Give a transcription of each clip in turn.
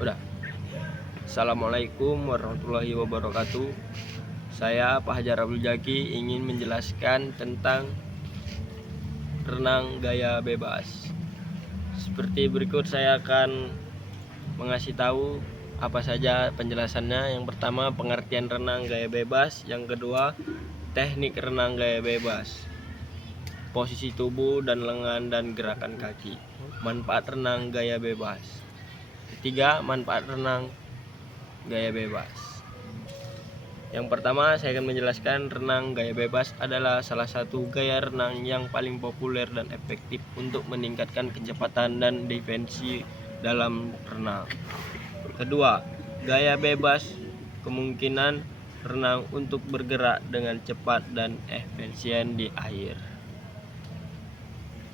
Udah. Assalamualaikum warahmatullahi wabarakatuh. Saya Pak Hajar Abdul Jaki ingin menjelaskan tentang renang gaya bebas. Seperti berikut, saya akan mengasih tahu apa saja penjelasannya. Yang pertama, pengertian renang gaya bebas. Yang kedua, teknik renang gaya bebas, posisi tubuh dan lengan dan gerakan kaki, manfaat renang gaya bebas. Ketiga, manfaat renang gaya bebas. Yang pertama, saya akan menjelaskan renang gaya bebas adalah salah satu gaya renang yang paling populer dan efektif untuk meningkatkan kecepatan dan defensi dalam renang. Kedua, gaya bebas kemungkinan renang untuk bergerak dengan cepat dan efisien di air.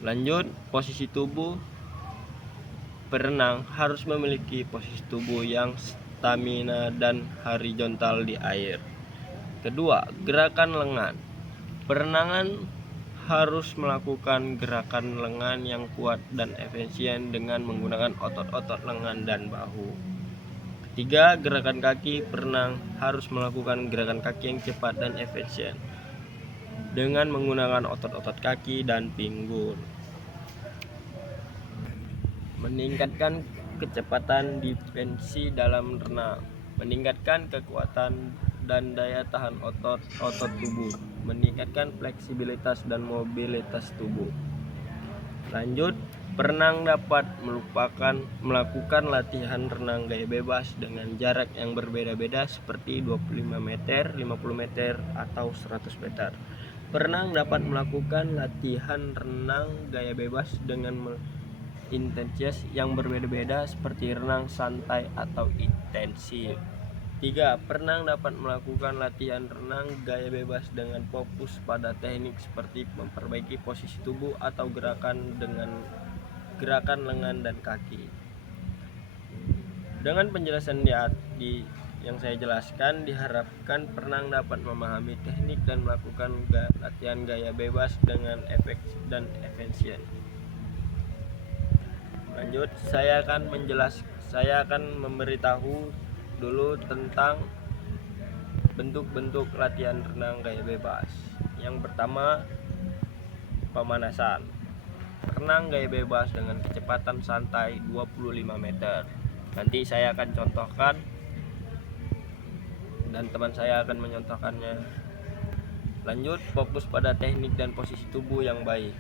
Lanjut, posisi tubuh. Perenang harus memiliki posisi tubuh yang stamina dan horizontal di air. Kedua, gerakan lengan. Perenangan harus melakukan gerakan lengan yang kuat dan efisien dengan menggunakan otot-otot lengan dan bahu. Ketiga, gerakan kaki. Perenang harus melakukan gerakan kaki yang cepat dan efisien dengan menggunakan otot-otot kaki dan pinggul. Meningkatkan kecepatan defensi dalam renang, meningkatkan kekuatan dan daya tahan otot tubuh, meningkatkan fleksibilitas dan mobilitas tubuh. Lanjut, perenang dapat melakukan latihan renang gaya bebas dengan jarak yang berbeda-beda seperti 25 meter, 50 meter, atau 100 meter. Perenang dapat melakukan latihan renang gaya bebas dengan intensitas yang berbeda-beda seperti renang santai atau intensif. 3. Perenang dapat melakukan latihan renang gaya bebas dengan fokus pada teknik seperti memperbaiki posisi tubuh atau gerakan dengan gerakan lengan dan kaki. Dengan penjelasan yang saya jelaskan, diharapkan perenang dapat memahami teknik dan melakukan latihan gaya bebas dengan efektif dan efisien. Lanjut, saya akan memberitahu dulu tentang bentuk-bentuk latihan renang gaya bebas. Yang pertama, pemanasan. Renang gaya bebas dengan kecepatan santai 25 meter. Nanti saya akan contohkan dan teman saya akan menyontohkannya. Lanjut, fokus pada teknik dan posisi tubuh yang baik.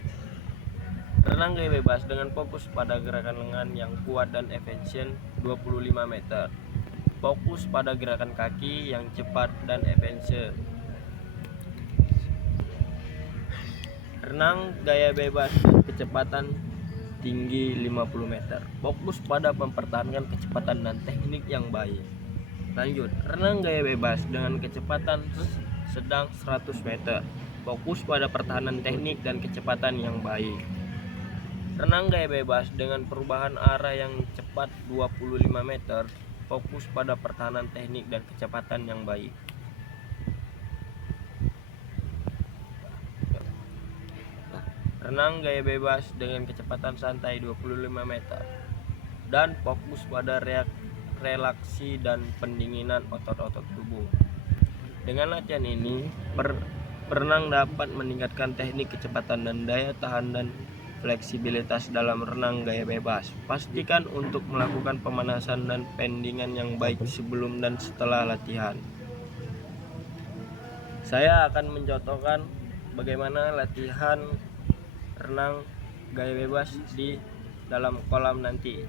Renang gaya bebas dengan fokus pada gerakan lengan yang kuat dan efisien 25 meter. Fokus pada gerakan kaki yang cepat dan efisien. Renang gaya bebas kecepatan tinggi 50 meter. Fokus pada mempertahankan kecepatan dan teknik yang baik. Lanjut, renang gaya bebas dengan kecepatan sedang 100 meter. Fokus pada pertahanan teknik dan kecepatan yang baik. Renang gaya bebas dengan perubahan arah yang cepat 25 meter, fokus pada pertahanan teknik dan kecepatan yang baik. Renang gaya bebas dengan kecepatan santai 25 meter dan fokus pada relaksi dan pendinginan otot-otot tubuh. Dengan latihan ini, perenang dapat meningkatkan teknik, kecepatan dan daya tahan dan fleksibilitas dalam renang gaya bebas. Pastikan untuk melakukan pemanasan dan pendingan yang baik sebelum dan setelah latihan. Saya akan mencontohkan bagaimana latihan renang gaya bebas di dalam kolam nanti.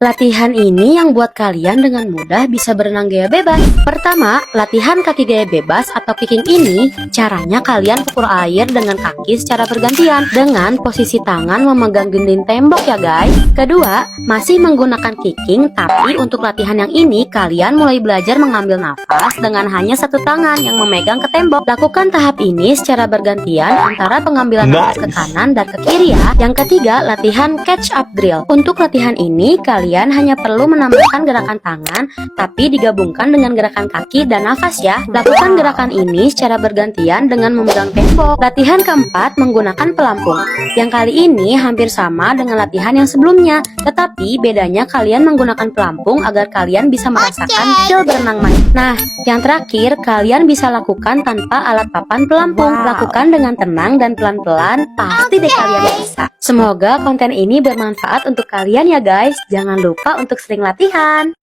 Latihan ini yang buat kalian dengan mudah bisa berenang gaya bebas. Pertama, latihan kaki gaya bebas atau kicking ini, caranya kalian pukul air dengan kaki secara bergantian dengan posisi tangan memegang gending tembok ya guys. Kedua, masih menggunakan kicking, tapi untuk latihan yang ini kalian mulai belajar mengambil nafas dengan hanya satu tangan yang memegang ke tembok. Lakukan tahap ini secara bergantian antara pengambilan nafas ke kanan dan ke kiri ya. Yang ketiga, latihan catch up drill. Untuk latihan ini kalian kalian hanya perlu menambahkan gerakan tangan, tapi digabungkan dengan gerakan kaki dan nafas ya. Lakukan gerakan ini secara bergantian dengan memegang tembok. Latihan keempat menggunakan pelampung. Yang kali ini hampir sama dengan latihan yang sebelumnya, tetapi bedanya kalian menggunakan pelampung agar kalian bisa merasakan feel berenang main. Nah, yang terakhir, kalian bisa lakukan tanpa alat papan pelampung. Lakukan dengan tenang dan pelan-pelan, pasti deh kalian bisa. Semoga konten ini bermanfaat untuk kalian ya guys. Jangan lupa untuk sering latihan.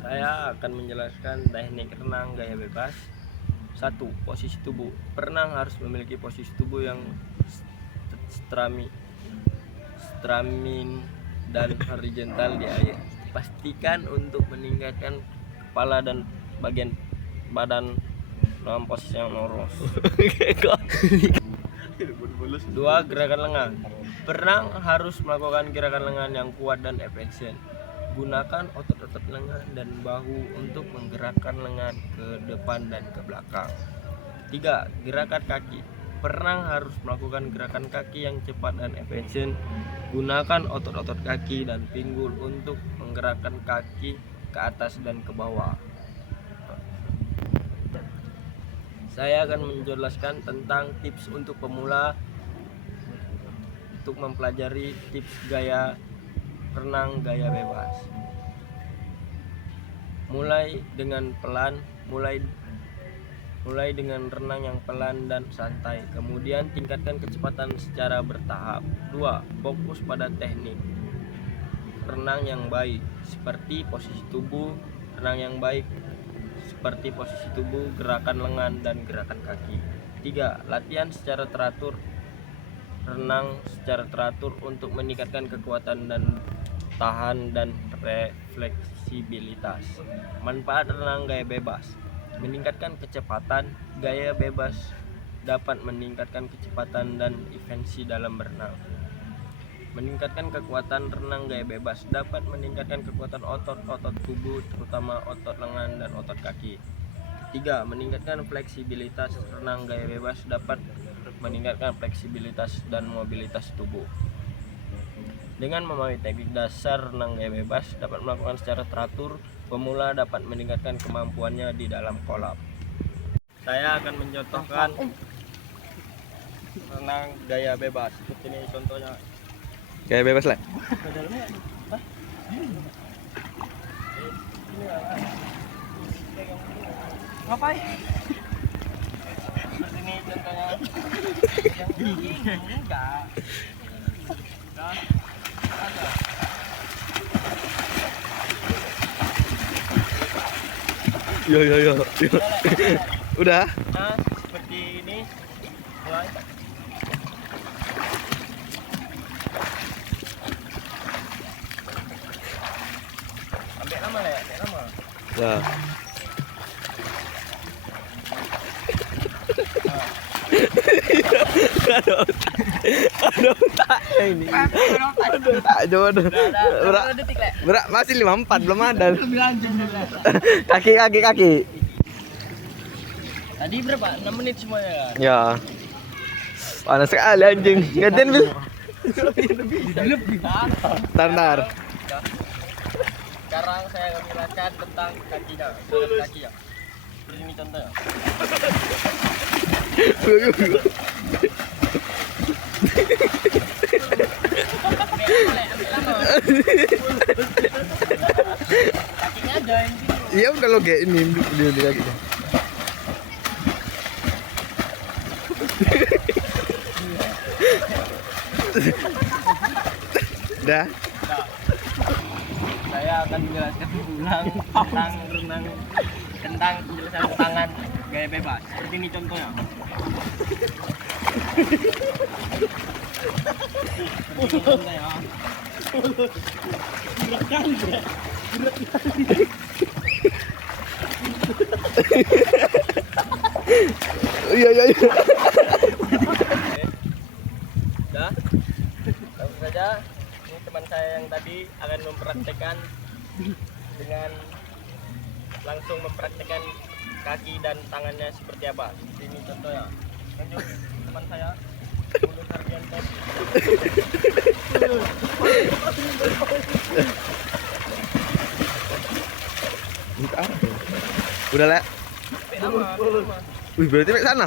Saya akan menjelaskan teknik renang gaya bebas. 1. Posisi tubuh. Perenang harus memiliki posisi tubuh yang stramin dan horizontal di air. Pastikan untuk meningkatkan kepala dan bagian badan dalam posisi yang lurus. 2. Gerakan lengan. Perenang harus melakukan gerakan lengan yang kuat dan efisien. Gunakan otot-otot lengan dan bahu untuk menggerakkan lengan ke depan dan ke belakang. 3. Gerakan kaki. Perenang harus melakukan gerakan kaki yang cepat dan efisien. Gunakan otot-otot kaki dan pinggul untuk menggerakkan kaki ke atas dan ke bawah. Saya akan menjelaskan tentang tips untuk pemula untuk mempelajari tips gaya renang gaya bebas. Mulai dengan dengan renang yang pelan dan santai. Kemudian tingkatkan kecepatan secara bertahap. 2. Fokus pada teknik renang yang baik, seperti posisi tubuh. Renang yang baik seperti posisi tubuh, gerakan lengan, dan gerakan kaki. 3. Latihan secara teratur. Renang secara teratur untuk meningkatkan kekuatan dan tahan dan fleksibilitas. Manfaat renang gaya bebas. Meningkatkan kecepatan. Gaya bebas dapat meningkatkan kecepatan dan efisiensi dalam berenang. Meningkatkan kekuatan. Renang gaya bebas dapat meningkatkan kekuatan otot-otot tubuh, terutama otot lengan dan otot kaki. 3. Meningkatkan fleksibilitas. Renang gaya bebas dapat meningkatkan fleksibilitas dan mobilitas tubuh. Dengan memahami teknik dasar renang gaya bebas dapat melakukan secara teratur, pemula dapat meningkatkan kemampuannya di dalam kolam. Saya akan mencontohkan renang gaya bebas. Seperti ini contohnya. Gaya bebas lah. Ngapain? Seperti ini contohnya. Enggak. Yo. Udah. Nah, seperti ini. Mulai. Ambil lama lah ya, ambil lama. Ya. Ada otak ini. Ada otak coba. Berat masih 54 belum ada. Kaki. Tadi berapa? 6 menit semuanya kan? Ya. Panas sekali anjing. Ngatain bil. Ntar. Sekarang saya akan menjelaskan tentang kakinya. Kaki ya. Seperti ini contohnya. Kakinya join gitu. Iya udah lo kayak ini di kakinya. Dah. Saya akan menjelaskan ulang tentang penjelasan tangan gaya bebas. Seperti ini contohnya. Seperti ini contohnya. Iya. Dah. Langsung saja. Ini teman saya yang tadi akan mempraktekkan dengan langsung mempraktekkan kaki dan tangannya seperti apa. Ini contohnya. Lanjut teman saya. Bulu Sardianto. Buka apa? Udah lah. Wih, berarti ke sana.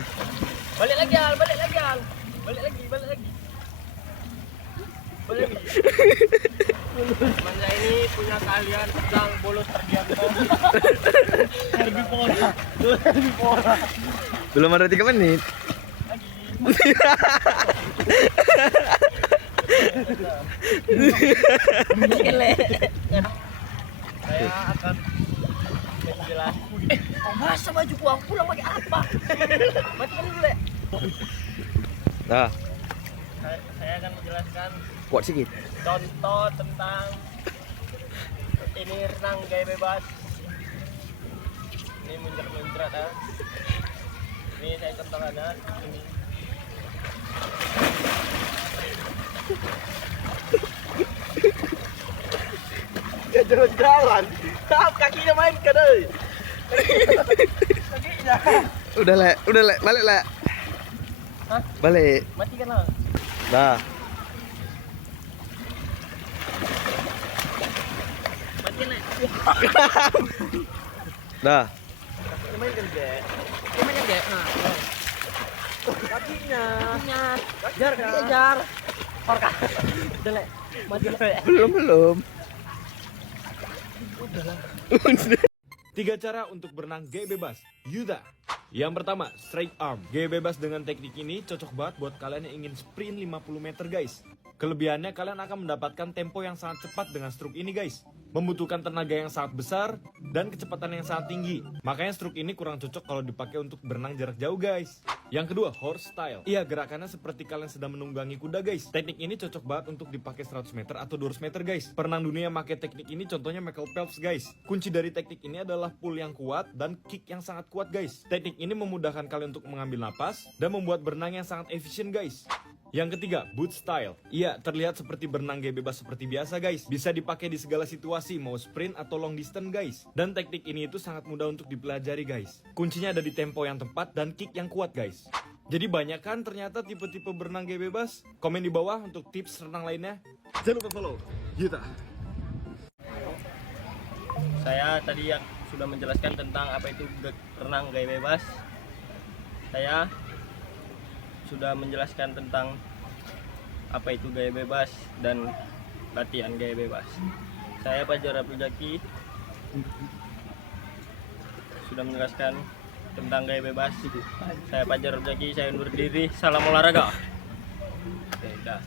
Balik lagi Al, balik lagi Al. Balik lagi. Balik lagi. Manja ini punya keahlian sedang bolos terdiam. Herbivora. Belum ada 3 menit. Saya akan menjelaskan. Masa bajuku aku pulang pakai apa? Matikan dulu, Le. Nah, Saya akan menjelaskan kuat sedikit. contoh tentang ini renang gaya bebas. Ini muncrat ya. Ini saya contohkan ya. Ini. Ya jalan-jalan. Kakinya main ke deh. Kakinya. Udah le, balik le. Hah? Balik. Matikan lah. Dah. Matikan lah. Dah. Kakinya main kan deh. Kakinya main kan deh. Nah. Kakinya. Jar, kakinya jar. Orka. Udah le. Mati le. Belum. 3 cara untuk berenang gaya bebas. Yuda. Yang pertama, straight arm. Gaya bebas dengan teknik ini cocok banget buat kalian yang ingin sprint 50 meter guys. Kelebihannya kalian akan mendapatkan tempo yang sangat cepat dengan stroke ini guys. Membutuhkan tenaga yang sangat besar dan kecepatan yang sangat tinggi. Makanya stroke ini kurang cocok kalau dipakai untuk berenang jarak jauh guys. Yang kedua, horse style. Iya, gerakannya seperti kalian sedang menunggangi kuda guys. Teknik ini cocok banget untuk dipakai 100 meter atau 200 meter guys. Perenang dunia yang pakai teknik ini contohnya Michael Phelps guys. Kunci dari teknik ini adalah pull yang kuat dan kick yang sangat kuat guys. Teknik ini memudahkan kalian untuk mengambil napas dan membuat berenang yang sangat efisien guys. Yang ketiga, boot style. Iya, terlihat seperti berenang gaya bebas seperti biasa guys. Bisa dipakai di segala situasi, mau sprint atau long distance guys. Dan teknik ini itu sangat mudah untuk dipelajari guys. Kuncinya ada di tempo yang tepat dan kick yang kuat guys. Jadi banyak kan ternyata tipe-tipe berenang gaya bebas? Komen di bawah untuk tips renang lainnya. Jangan lupa follow Yuta. Saya tadi yang sudah menjelaskan tentang apa itu renang gaya bebas. Saya sudah menjelaskan tentang apa itu gaya bebas dan latihan gaya bebas. Saya Fajar Abdul Zaki sudah menjelaskan tentang gaya bebas. Saya Fajar Abdul Zaki, saya undur diri. Salam olahraga. Oke, dah.